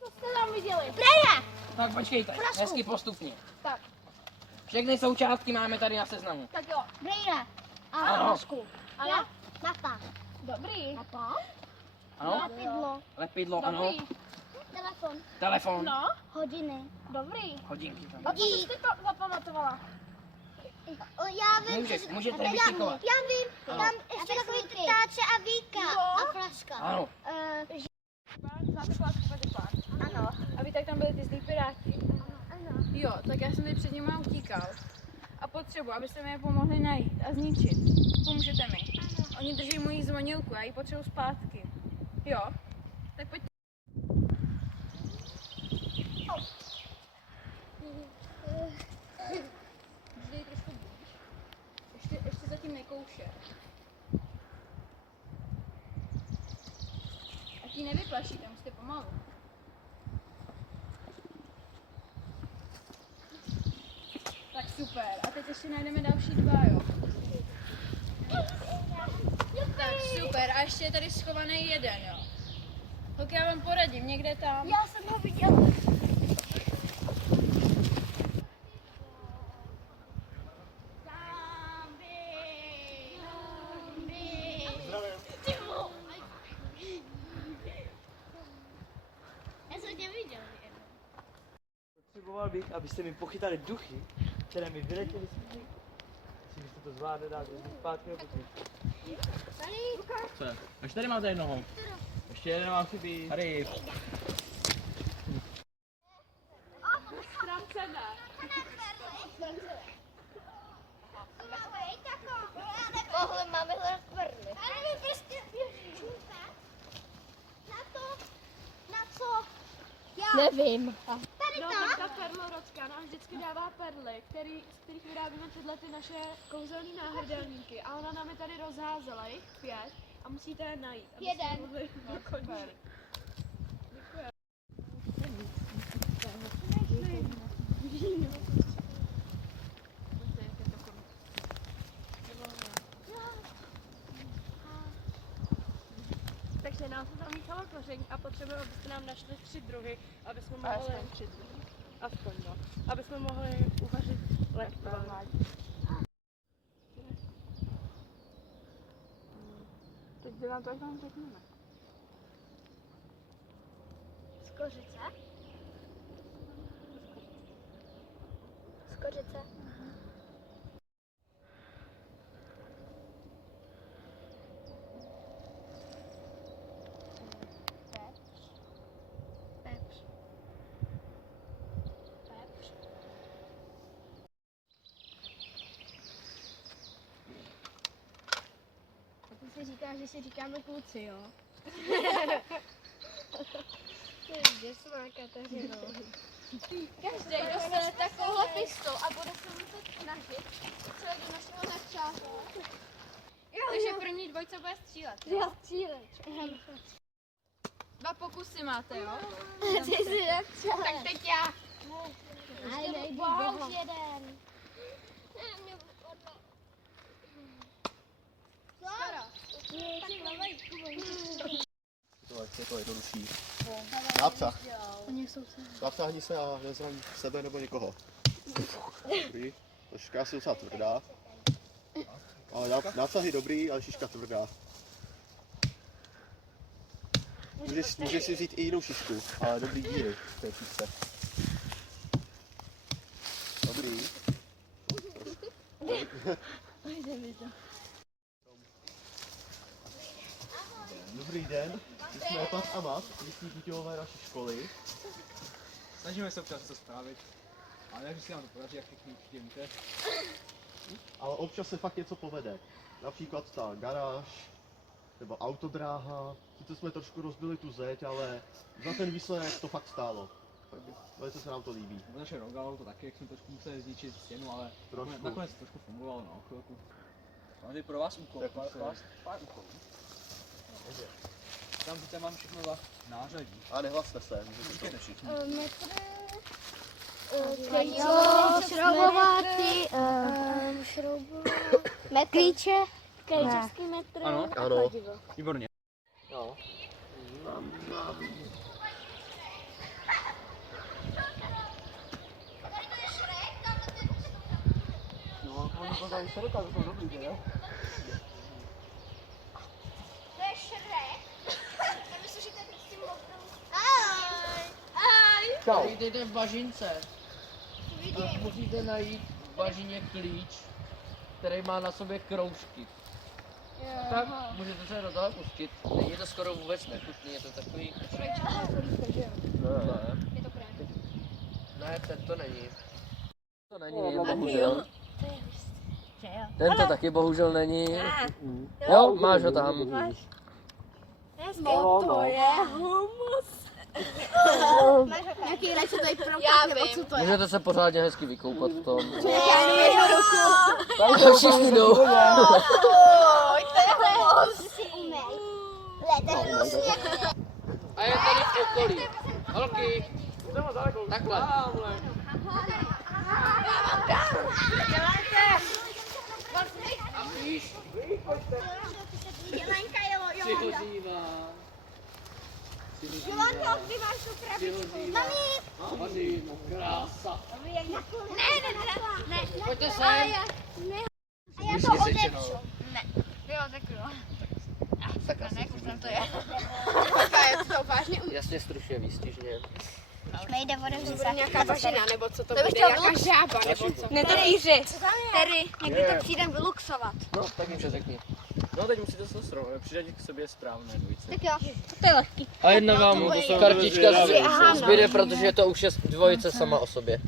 Co jste tam viděli? Preja! Tak počkejte, hezky postupně. Tak, Všechny součástky máme tady na seznamu. tak jo. Brejra. A Ano. flašku. Ano? Mapa. Dobrý. Mapa. Ano? Lepidlo. Lepidlo, ano. Dobrý. Telefon. Telefon. No, Hodiny. dobrý. Hodinky tam. A co jsi zapamatovala? Já vím, Můžete já vystykovat. vím. Ano. Tam ještě takový táče a víka. No. A flaška. Ano. Znáte Pláčku Petrplán? Ano. A vy tak tam byli ty zlí piráti? Ano. Jo, tak já jsem tady před nimi utíkal. A potřebuji, abyste mi je pomohli najít a zničit. Pomůžete mi. Ano. Oni drží moji zvonilku, já ji potřebuji zpátky. Jo? Tak pojď. Můžete ji trošku blíž. Ještě zatím nekouše. A ti nevyplašíte, musíte pomalu. Tak super. A teď ještě najdeme další dva, jo? Tak super. A ještě je tady schovaný jeden, jo? Tak já vám poradím, někde tam. Já jsem ho viděla. Já jsem tě viděl. Potřeboval bych, abyste mi pochytali duchy, které mi vyletěly z knihy. Jestli byste to zvládli dát zpátky nebo pryč. Tady. Co je? Až tady máte jednoho. Ještě jeden vám chybí. Tady. Ztracené. Tohle máme hledat perly. Ale my prostě na co? Já Nevím. tady No to. tak ta perlorodka nám vždycky dává perly, z kterých vyrábíme tyhle ty naše kouzelné náhrdelníky. A ona nám je tady rozházela, jich 5 a musíte je najít. abyste Jeden. mohli dokončit. Takže nám se zamíchalo koření a potřebujeme, abyste nám našli 3 druhy, aby jsme mohli... Aspoň 3 druhy. Aspoň, no. Aby jsme mohli uvařit lepku. Teď by vám to až vám řekneme. Skořice. Skořice. Pepř. Pepř. A ty si říkáš, že si říkáme kluci, jo? To je děsná Kateřino. Každý dostane takovouhle pistol a bude se muset snažit celé do našeho nepřátele. Takže první dvojce bude střílet. jo? Já stříleč. 2 pokusy máte, jo? Ty jsi nepřátel. Tak teď já. Ale nejdu už jeden. Mě vypadlo. Skoro. Tak hlavej. Je to jednodušší. Nápřah. Oni jsou se. Napřáhni se a nezraň sebe nebo někoho. Dobrý. To šiška je docela tvrdá. Ale nápřah je dobrý, ale šiška tvrdá. Můžeš si vzít i jinou šišku, ale dobrý díry v té šišce. Dobrý. Dobrý den, my jsme Epat a Mat, místní kutilové naší školy. Snažíme se občas to strávit. Ale ne, že si nám to podaří, jak všichni určitě víte. Ale občas se fakt něco povede. Například ta garáž, nebo autodráha. Sice jsme trošku rozbili tu zeď, ale za ten výsledek to fakt stálo. Tak velice se nám to líbí. Nebo naše Rogalo to taky, jak jsme trošku museli zničit stěnu, ale Trošku. nakonec to trošku fungovalo na chvilku. Máme pro vás úkol, Tak pár úkolů. Tam sice mám všechno za nářadí. A nehlaste se, můžete to všichni. Metry. Šroubovat ty. Klíče. Klíčovský metry. Ano. A Ano. kladivo. Výborně. No. to tady širka, to jsou dobrý, že jo? To je Šrek. Já myslím, že to je s tím modrou. Ahoj. Čau. Vítejte v bažince. A musíte najít v bažině klíč, který má na sobě kroužky. Tak můžete se do toho pustit. Není to skoro vůbec nechutný, je to takový... Ne, ten to není. To není, bohužel. Ten to taky bohužel není. Jo, máš ho tam. To je humus. Jaký radši tady prokaz, nebo co to je? Můžete se pořádně hezky vykoupat v tom. Já nevím jednu ruku. A všichni jdou. To je humus. A je tady v okolí. Holky, takhle. A víš, Jelenka, jo. přihozívá. Jelenka, ty máš tu krabičku. Mami. Vaří, krása. Ne. Pojďte sem. A já to odepřu. Jo, tak jo. Tak asi to je. To vážně jasně stručně, výstižně. Nejde vodem Bude nějaká bažina, nebo co to To bych bude, chtěl nějaká žába, nebo co? Ne, to víři. Terry, někdy to přijdem vyluxovat. No, tak mi řekni. No teď musíte se přidat k sobě správné dvojice. Tak jo, to je lehký. A jedna vám kartička zbyde, protože to už je dvojice sama o sobě.